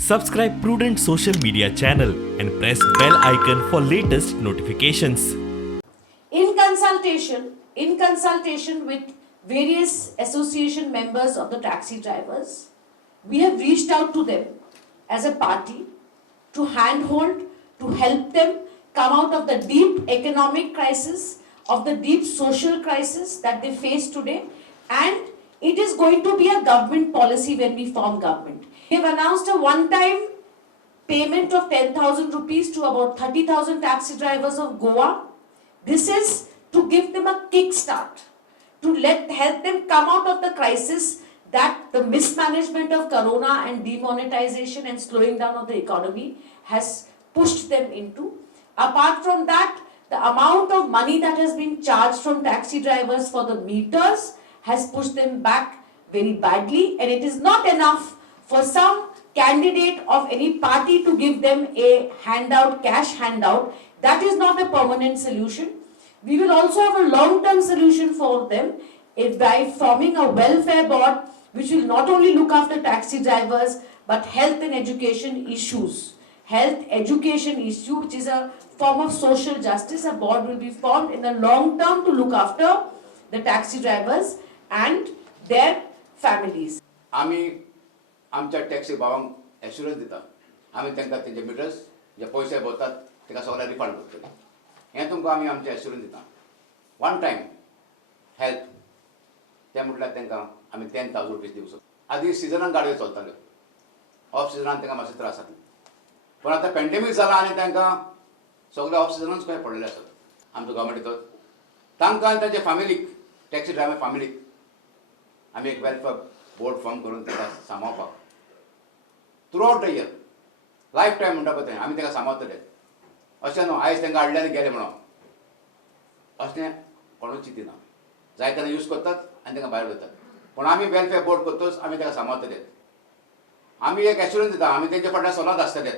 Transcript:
Subscribe Prudent social media channel and press bell icon for latest notifications. In consultation with various association members of the taxi drivers, we have reached out to them as a party to handhold, to help them come out of the deep economic crisis, of the deep social crisis that they face today, and it is going to be a government policy when we form government. We have announced a one-time payment of 10,000 rupees to about 30,000 taxi drivers of Goa. This is to give them a kickstart, to help them come out of the crisis that the mismanagement of corona and demonetization and slowing down of the economy has pushed them into. Apart from that, the amount of money that has been charged from taxi drivers for the meters has pushed them back very badly, and it is not enough for some candidate of any party to give them a handout, cash handout. That is not a permanent solution. We will also have a long-term solution for them by forming a welfare board which will not only look after taxi drivers but health and education issues. Health education issue, which is a form of social justice. A board will be formed in the long term to look after the taxi drivers and their families. आम्ही आमच्या taxi भावांक assurance दिता आमी तांकां तेंचे metres जे पयशे भरतात ताका सगळ्या रिफंड करतले हें तुमकां आमी आमचे एश्युरन्स दिता वन टायम हेल्प तें म्हटल्यार तांकां आमी 10,000 रुपीज दिवंक शकता आदी सिजनान गाडयो चलताल्यो ऑफ सिजनान तांकां मातशे त्रास जातले पूण आतां पॅन्डेमीक जाला आनी तांकां सगळे ऑफ सिजनूच खंय पडलेले आसात आमचो गव्हर्मेंट दितो तांकां आनी तांचे फॅमिलीक टॅक्सी ड्रायव्हर फॅमिलीक आमी एक वेलफेअर बोर्ड फॉर्म करून तांकां सांबाळपाक through out the year life time म्हणटा पळय तें आमी तांकां सांबाळटले अशें न्हू आयज तांकां हाडले आनी गेले म्हणून अशें कोणूच चिंतिना जाय तेन्ना यूज करतात आनी तांकां भायर वतात पूण आमी वेलफेअर बोर्ड करतच आमी तांकां सांबाळटले आमी एक एश्युरन्स दिता आमी तेंचे फाटल्यान सदांच आसतले